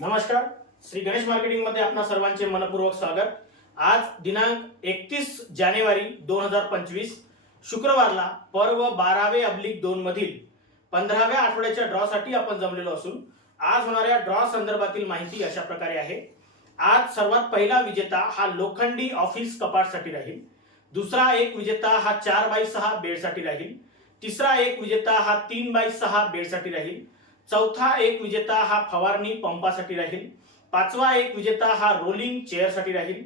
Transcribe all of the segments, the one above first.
नमस्कार. श्री गणेश मार्केटिंगमध्ये आपणा सर्वांचे मनपूर्वक स्वागत. आज दिनांक एकतीस जानेवारी दोन हजार पंचवीस शुक्रवारला पर्व बारावे अब्लिक दोन मधील पंधराव्या आठवड्याच्या ड्रॉ साठी आपण जमलेलो असून आज होणाऱ्या ड्रॉ संदर्भातील माहिती अशा प्रकारे आहे. आज सर्वात पहिला विजेता हा लोखंडी ऑफिस कपाटसाठी राहील. दुसरा एक विजेता हा चार बाय सहा बेडसाठी राहील. तिसरा एक विजेता हा तीन बाय सहा बेडसाठी राहील. चौथा एक विजेता हा फवारणी पंपासाठी राहील. पाचवा एक विजेता हा रोलिंग चेअरसाठी राहील.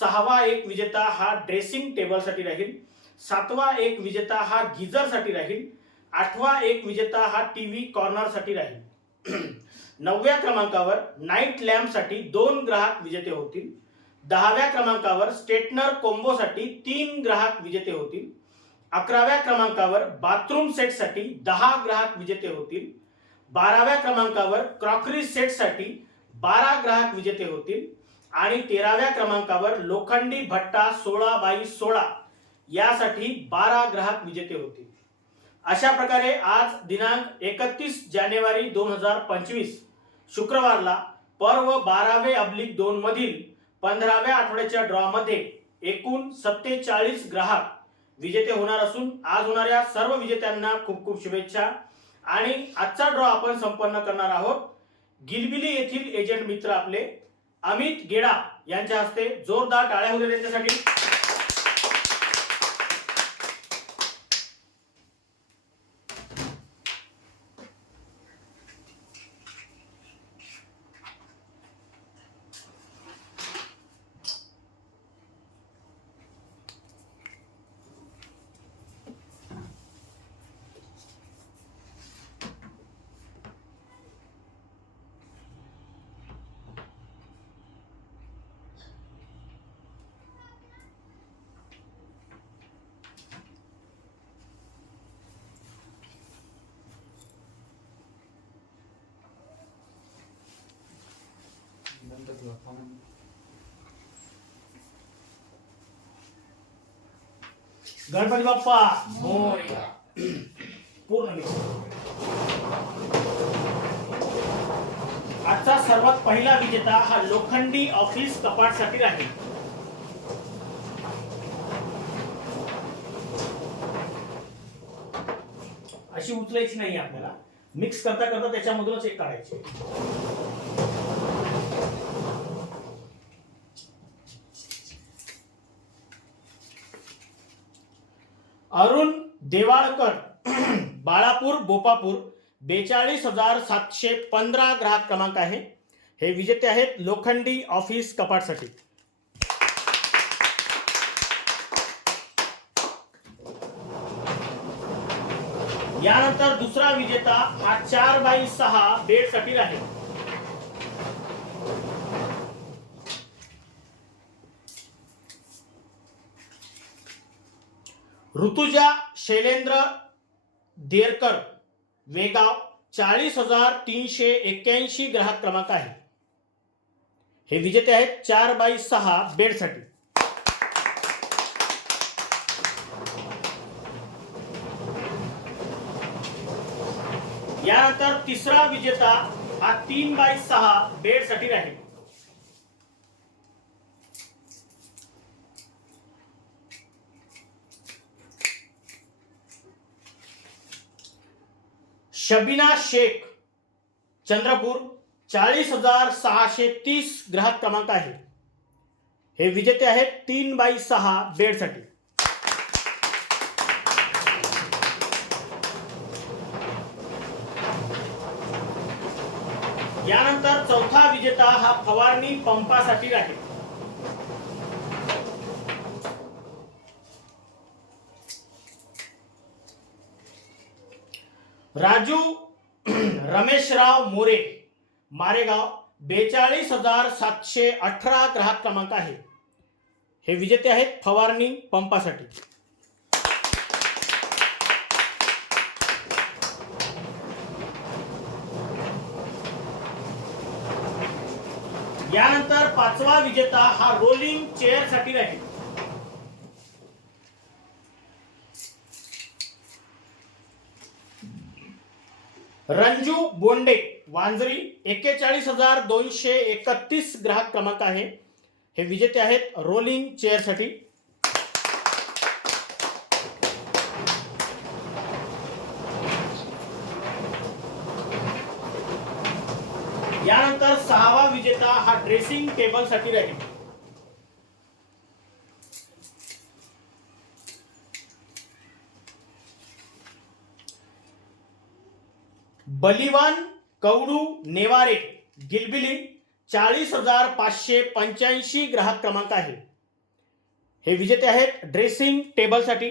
सहावा एक विजेता हा ड्रेसिंग टेबलसाठी राहील. सातवा एक विजेता हा गिझरसाठी राहील. आठवा एक विजेता हा टी व्ही कॉर्नरसाठी राहील. नवव्या क्रमांकावर नाईट लॅम्पसाठी दोन ग्राहक विजेते होतील. दहाव्या क्रमांकावर स्टेटनर कोम्बोसाठी तीन ग्राहक विजेते होतील. अकराव्या क्रमांकावर बाथरूम सेटसाठी दहा ग्राहक विजेते होतील. बाराव्या क्रमांकावर क्रॉकरी सेटसाठी बारा ग्राहक विजेते होतील. आणि तेराव्या क्रमांकावर लोखंडी भट्टा सोळा बाई सोळा यासाठी बारा ग्राहक विजेते होतील. अशा प्रकारे आज दिनांक एकतीस जानेवारी दोन हजार पंचवीस शुक्रवारला पर्व बारावे अब्लिक दोन मधील पंधराव्या आठवड्याच्या ड्रॉमध्ये एकूण सत्तेचाळीस ग्राहक विजेते होणार असून आज होणाऱ्या सर्व विजेत्यांना खूप खूप शुभेच्छा. आणि आजचा ड्रॉ आपण संपन्न करणार आहोत. गिलबिली येथील एजंट मित्र आपले अमित गेडा यांच्या हस्ते जोरदार टाळ्या होत्या त्यांच्यासाठी. गणपती बाप्पा! मोरया. पूर्ण. आजचा सर्वात पहिला विजेता हा लोखंडी ऑफिस कपाटसाठी राहील. अशी उचलायची नाही आपल्याला. मिक्स करता करता त्याच्यामधूनच एक काढायची. अरुण देवाळकर बाळापूर बोपापूर बेचाळीस हजार सातशे पंधरा ग्राहक क्रमांक आहे. हे विजेते आहेत लोखंडी ऑफिस कपाटसाठी. यानंतर दुसरा विजेता हा चार बाय सहा बेडसाठी राहील ऋतुजा शैलेंद्र देरकर वेगाव चाळीस हजार तीनशे एक्क्याऐंशी ग्राहक क्रमांक आहे. हे विजेते आहेत चार बाय सहा बेडसाठी. यानंतर तिसरा विजेता हा तीन बाय सहा बेडसाठी राहील. शबिना शेख, चंद्रपूर, चाळीस हज़ार सहाशे तीस ग्राहक क्रमांक आहे. हे विजेते आहेत तीन बाय सहा बेडसाठी. यानंतर चौथा विजेता हा फवारणी पंपासाठी राहील राजू रमेशराव मोरे मारेगाव बेचाळीस हजार सातशे अठरा ग्राहक क्रमांक आहे. हे विजेते आहेत फवारणी पंपासाठी. यानंतर पाचवा विजेता हा रोलिंग चेअरसाठी राहील. रंजू बोंडे वांजरी एक्केचाळीस हजार दोनशे एकतीस ग्राहक क्रमांक आहे. हे विजेते आहेत रोलिंग चेअरसाठी. यानंतर सहावा विजेता हा ड्रेसिंग टेबलसाठी राहील. बलिवान कवडू नेवारे गिलबिली चाळीस हजार पाचशे पंच्याऐंशी ग्राहक क्रमांक आहे. हे विजेते आहेत ड्रेसिंग टेबलसाठी.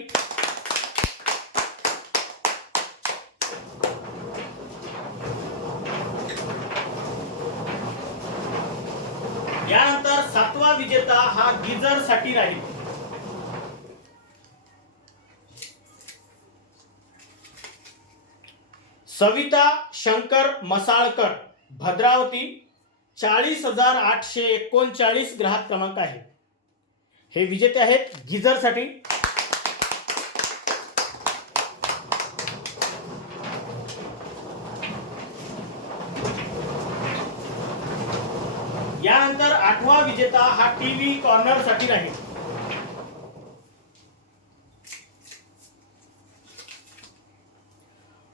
यानंतर सातवा विजेता हा गिजरसाठी राहील. सविता शंकर मसाळकर. भद्रावती चाळीस हजार आठशे एकोणचाळीस ग्राहक क्रमांक आहे. हे विजेते आहेत गिझरसाठी. यानंतर आठवा विजेता हा टीव्ही कॉर्नरसाठी राहील.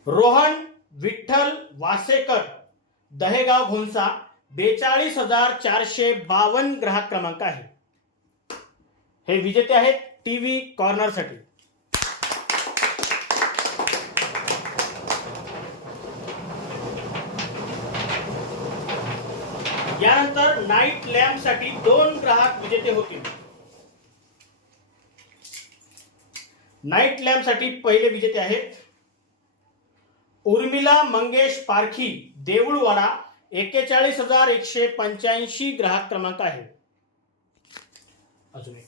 रोहन विठ्ठल वासेकर दहेगाव घोंसा बेचाळीस हजार चारशे बावन्न ग्राहक क्रमांक आहे. हे विजेते आहेत टीव्ही व्ही कॉर्नरसाठी. यानंतर नाईट लॅम्पसाठी दोन ग्राहक विजेते होतील. नाईट लॅम्पसाठी पहिले विजेते आहेत उर्मिला मंगेश पारखी देऊळवाडा एक्केचाळीस हजार एकशे पंच्याऐंशी ग्राहक क्रमांक आहे. अजून एक.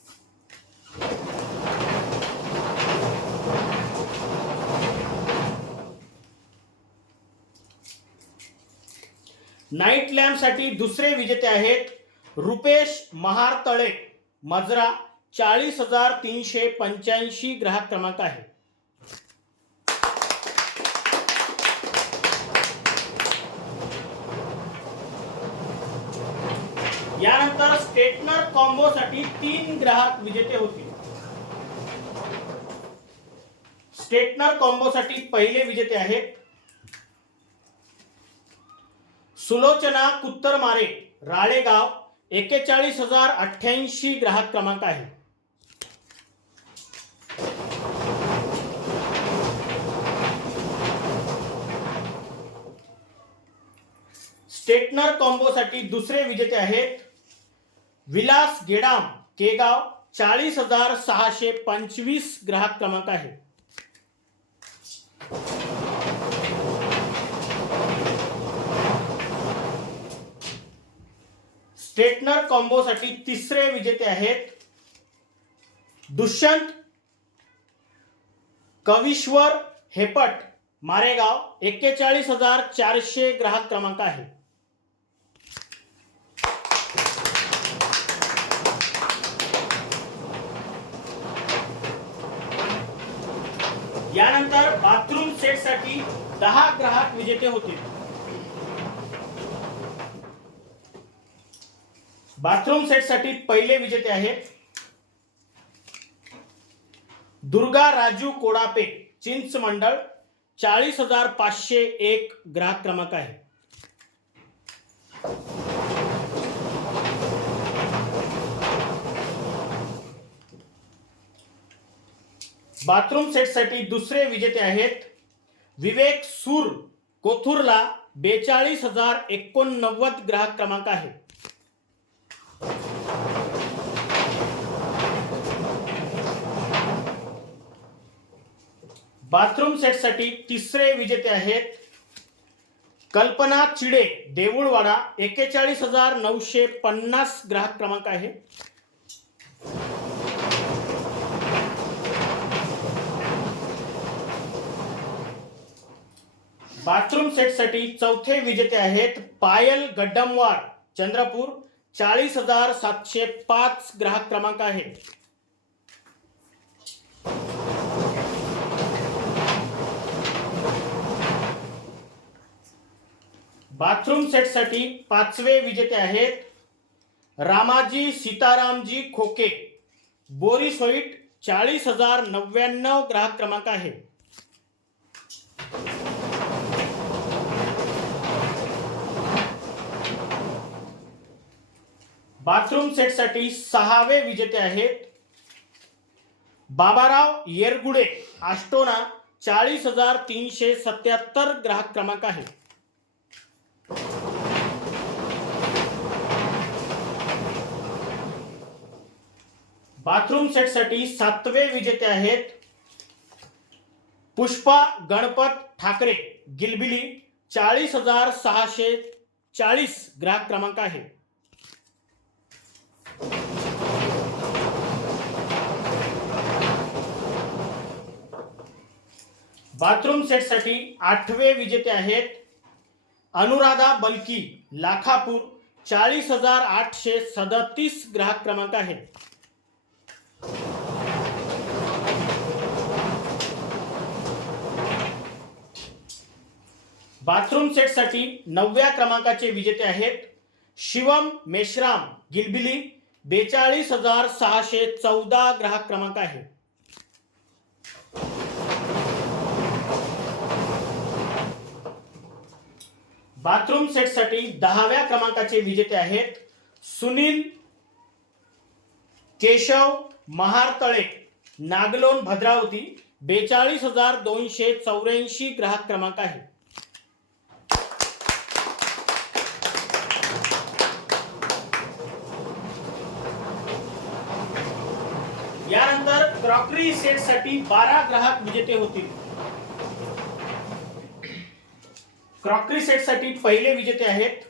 नाईट लॅम्पसाठी दुसरे विजेते आहेत रुपेश महारतळे मजरा चाळीस हजार तीनशे पंच्याऐंशी ग्राहक क्रमांक आहे. यानंतर स्टेटनर कॉम्बो साठी तीन ग्राहक विजेते होतील स्टेटनर कॉम्बो पहिले विजेते आहेत सुलोचना कुत्तरमारे, राळेगाव एक्केचाळीस हज़ार अठ्ठ्याऐंशी ग्राहक क्रमांक आहे. स्टेटनर कॉम्बो साठी दुसरे विजेते आहेत विलास गेडाम केगाव चाळीस हजार सहाशे पंचवीस ग्राहक क्रमांक आहे. स्ट्रेटनर कॉम्बोसाठी तिसरे विजेते आहेत दुष्यंत कविश्वर हेपट मारेगाव एक्केचाळीस हजार चारशे ग्राहक क्रमांक आहे. यानंतर बाथरूम सेटसाठी दहा ग्राहक विजेते होतील बाथरूम सेटसाठी पहिले विजेते आहेत. दुर्गा राजू कोडापे चिंच मंडळ चाळीस हजार पाचशे एक ग्राहक क्रमांक आहे. बाथरूम सेटसाठी दुसरे विजेते आहेत विवेक सूर कोथुरला बेचाळीस हजार एकोणनव्वद ग्राहक क्रमांक आहे. बाथरूम सेटसाठी तिसरे विजेते आहेत कल्पना चिडे देऊळवाडा एक्केचाळीस हजार नऊशे पन्नास ग्राहक क्रमांक आहे. बाथरूम सेटसाठी चौथे विजेते आहेत पायल गड्डमवार. चंद्रपूर चाळीस हजार सातशे पाच ग्राहक क्रमांक आहे बाथरूम सेटसाठी पाचवे विजेते आहेत रामाजी सीतारामजी खोके. बोरी सोईट चाळीस हजार नव्याण्णव ग्राहक क्रमांक आहे. बाथरूम सेटसाठी सहावे विजेते आहेत बाबाराव येरगुडे. आष्टोना चाळीस हजार तीनशे सत्याहत्तर ग्राहक क्रमांक आहे. बाथरूम सेटसाठी सातवे विजेते आहेत पुष्पा गणपत ठाकरे. गिलबिली चाळीस हजार सहाशे चाळीस ग्राहक क्रमांक आहे. बाथरूम सेटसाठी आठवे विजेते आहेत अनुराधा बलकी लाखापूर चाळीस हजार आठशे सदतीस ग्राहक क्रमांक आहे बाथरूम सेटसाठी नवव्या क्रमांकाचे विजेते आहेत शिवम मेश्राम गिलबिली बेचाळीस हजार सहाशे चौदा ग्राहक क्रमांक आहे. बाथरूम सेटसाठी दहाव्या क्रमांकाचे विजेते आहेत सुनील केशव महारतळे नागलोन भद्रावती. बेचाळीस हजार दोनशे चौऱ्याऐंशी ग्राहक क्रमांक आहे. यानंतर क्रॉकरी सेटसाठी बारा ग्राहक विजेते होतील. क्रॉकरी सेटसाठी पहिले विजेते आहेत.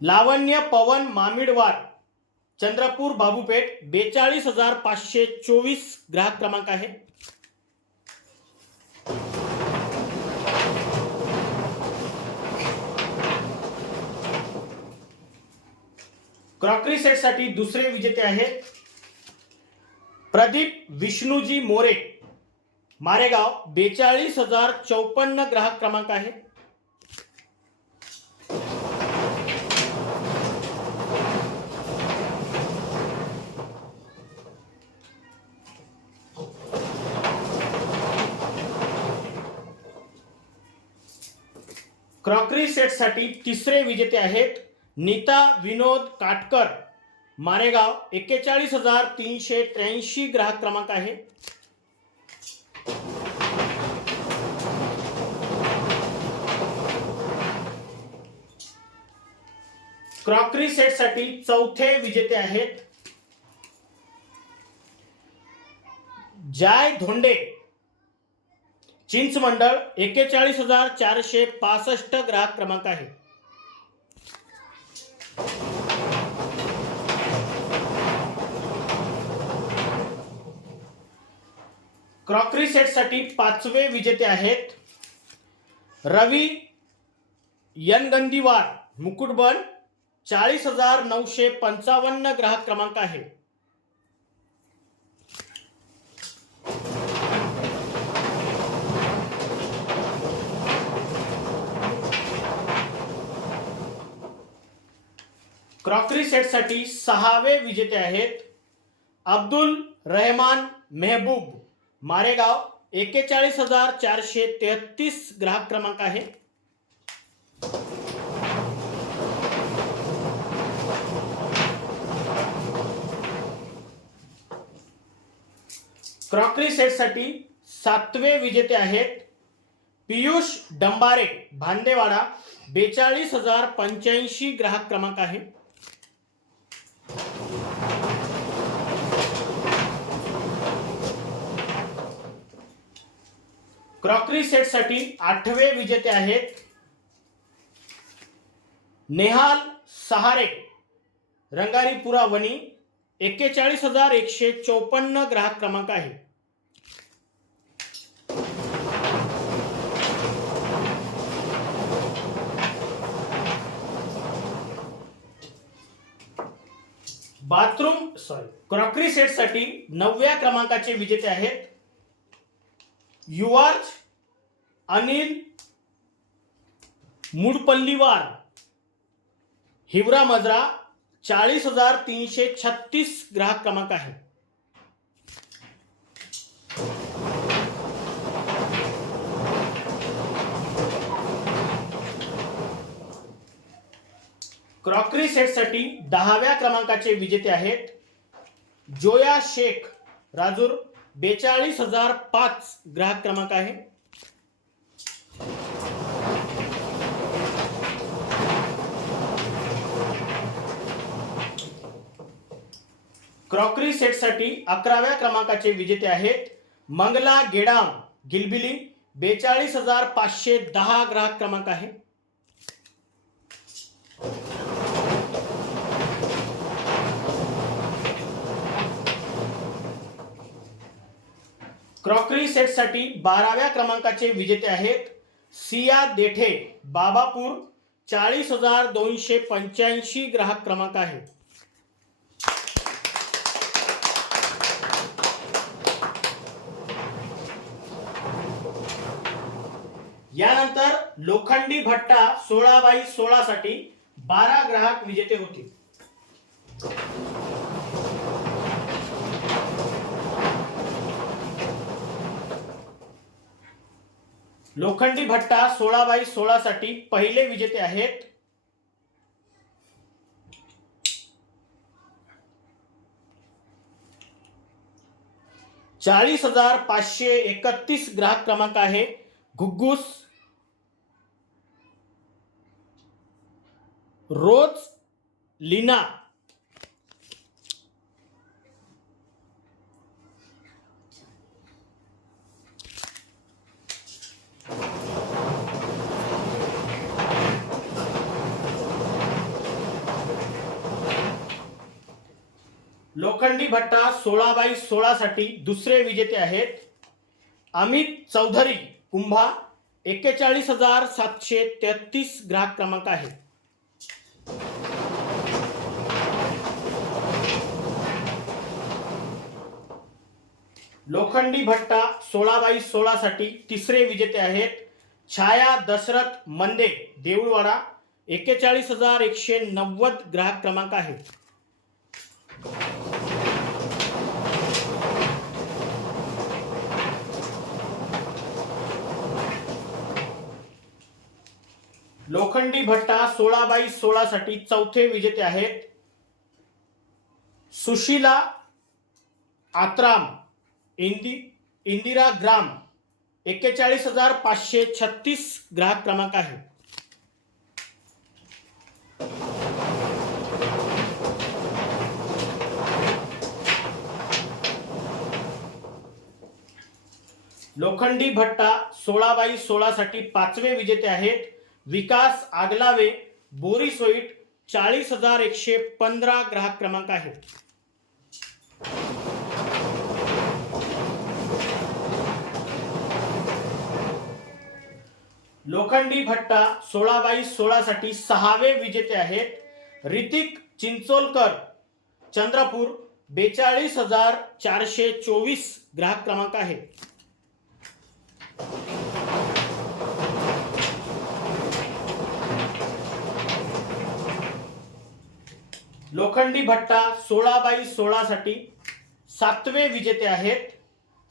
लावण्य पवन मामिडवार चंद्रपूर बाबूपेठ बेचाळीस हजार पाचशे चोवीस ग्राहक क्रमांक आहे. क्रॉकरी सेटसाठी दुसरे विजेते आहेत. प्रदीप विष्णूजी मोरे. मारेगाव बेचाळीस हजार चौपन्न ग्राहक क्रमांक आहे. क्रॉकरी सेटसाठी तिसरे विजेते आहेत. नीता विनोद काटकर मारेगाव एक्केचाळीस हजार तीनशे त्र्याऐंशी ग्राहक क्रमांक आहे. क्रॉकरी सेटसाठी चौथे विजेते आहेत. जाय धोंडे चिंचमंडळ एक्केचाळीस हजार चारशे पासष्ट ग्राहक क्रमांक आहे. क्रॉकरी सेटसाठी पाचवे विजेते आहेत रवी यनगंदीवार. मुकुटबन चाळीस हजार नऊशे पंचावन्न ग्राहक क्रमांक आहे. क्रॉकरी सेटसाठी सहावे विजेते आहेत अब्दुल रहमान मेहबूब. मारेगाव एक्केचाळीस हजार चारशे तेहतीस ग्राहक क्रमांक आहे. क्रॉकरी सेटसाठी सातवे विजेते आहेत पियुष डंबारे भांदेवाडा बेचाळीस हजार पंच्याऐंशी ग्राहक क्रमांक आहे. क्रॉकरी सेटसाठी आठवे विजेते आहेत नेहाल सहारे रंगारीपुरा वणी एक्केचाळीस हजार एकशे चौपन्न ग्राहक क्रमांक आहे. बाथरूम सॉरी क्रॉकरी सेटसाठी नवव्या क्रमांकाचे विजेते आहेत युवार्ज अनिल मुडपल्लीवार हिवरा मजरा चाळीस हजार तीनशे छत्तीस ग्राहक क्रमांक आहे. क्रॉकरी सेटसाठी दहाव्या क्रमांकाचे विजेते आहेत जोया शेख राजूर बेचाळीस हजार पाच ग्राहक क्रमांक आहे. क्रॉकरी सेटसाठी अकराव्या क्रमांकाचे विजेते आहेत. मंगला गेडाम गिलबिली बेचाळीस हजार पाचशे दहा ग्राहक क्रमांक आहे. क्रॉकरी सेटसाठी बाराव्या क्रमांकाचे विजेते आहेत सिया देठे बाबापूर चाळीस हजार दोनशे पंच्याऐंशी ग्राहक क्रमांक आहे. यानंतर लोखंडी भट्टा सोळा बाय सोळासाठी बारा ग्राहक विजेते होते. लोखंडी भट्टा सोळा बाय सोळा साठी पहिले विजेते आहेत. चाळीस हजार पाचशे एकतीस ग्राहक क्रमांक आहे. घुग्गूस. रोज लीना. लोखंडी भट्टा सोळा बाय सोळा साठी दुसरे विजेते आहेत. अमित चौधरी कुंभा एक्केचाळीस हजार सातशे तेहतीस ग्राहक क्रमांक आहे लोखंडी भट्टा सोळा बाय सोळा साठी तिसरे विजेते आहेत. छाया दशरथ मंदे देऊळवाडा एक्केचाळीस हजार एकशे नव्वद ग्राहक क्रमांक आहे लोखंडी भट्टा सोळा बाई सोळा साठी चौथे विजेते आहेत. सुशीला आत्राम इंदी इंदिरा ग्राम एक्केचाळीस हजार पाचशे छत्तीस ग्राहक क्रमांक आहे. लोखंडी भट्टा सोळा बाई सोळा साठी पाचवे विजेते आहेत. विकास आगलावे बोरिसोईट चाळीस हजार एकशे पंधरा ग्राहक क्रमांक आहे. लोखंडी भट्टा सोळा बाई सोळा साठी सहावे विजेते आहेत. ऋतिक चिंचोलकर चंद्रपूर बेचाळीस हजार चारशे चोवीस ग्राहक क्रमांक आहे. लोखंडी भट्टा सोळा बाई सोळा साठी सातवे विजेते आहेत.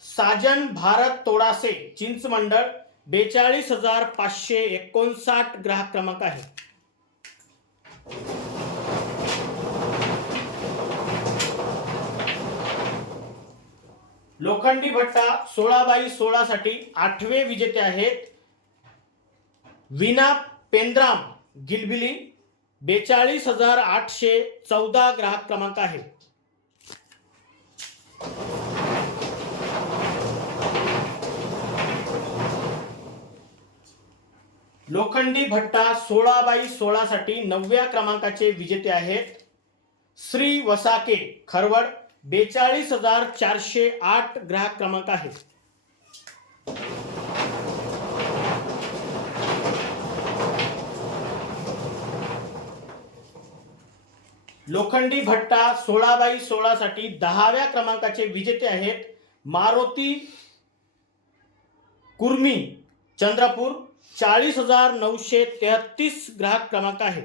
साजन भारत तोडासे चिंचमंडळ बेचाळीस हजार पाचशे एकोणसाठ ग्राहक क्रमांक आहे. लोखंडी भट्टा सोळा बाई सोळा साठी आठवे विजेते आहेत. विना पेंद्राम गिलबिली बेचाळीस हजार आठशे चौदा ग्राहक क्रमांक आहे. लोखंडी भट्टा सोळा बाई सोळा साठी नवव्या क्रमांकाचे विजेते आहेत. श्री वसाके खरवड बेचाळीस हजार चारशे आठ ग्राहक क्रमांक आहे. लोखंडी भट्टा सोळा बाय सोळा साठी दहाव्या क्रमांकाचे विजेते आहेत मारुती कुर्मी चंद्रपूर चाळीस हजार नऊशे तेहतीस ग्राहक क्रमांक आहे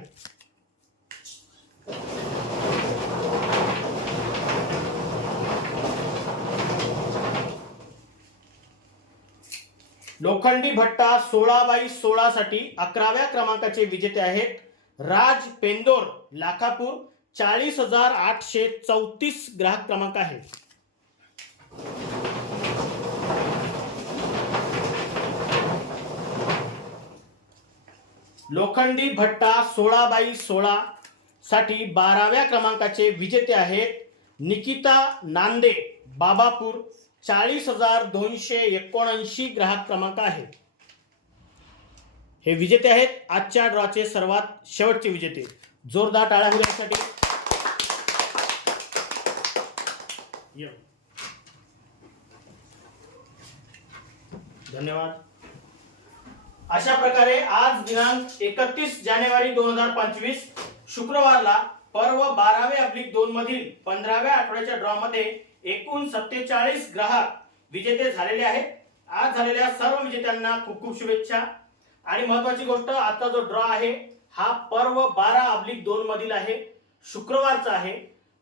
लोखंडी भट्टा सोळा बाई सोळा साठी अकराव्या क्रमांकाचे विजेते आहेत राज पेंदोर लाखापूर चाळीस हजार आठशे चौतीस ग्राहक क्रमांक आहे. लोखंडी भट्टा सोळा बाई सोळा साठी बाराव्या क्रमांकाचे विजेते आहेत निकिता नांदे बाबापूर चाळीस हजार दोनशे एकोणऐंशी ग्राहक क्रमांक आहे. हे विजेते आहेत आजच्या ड्रॉचे सर्वात शेवटचे विजेते. जोरदार टाळ्या होण्यासाठी यासाठी धन्यवाद. अशा प्रकारे आज दिनांक एकतीस जानेवारी दोन हजार पंचवीस शुक्रवारला पर्व बारावे अब्लिक दोन मधील पंधराव्या आठवड्याच्या ड्रॉ मध्ये एकूण सत्तेचाळीस ग्राहक विजेते झालेले आहेत. आज झालेल्या सर्व विजेत्यांना खूप खूप शुभेच्छा. आणि महत्वाची गोष्ट आता जो ड्रॉ आहे हा पर्व बारा अब्लिक दोन मधील आहे. शुक्रवारचा आहे.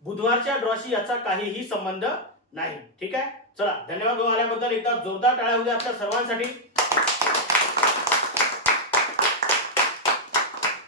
बुधवारच्या ड्रॉशी याचा काहीही संबंध नाही. ठीक आहे? चला धन्यवाद आल्याबद्दल. एकदा जोरदार टाळ्या होऊ द्या आपल्या सर्वांसाठी.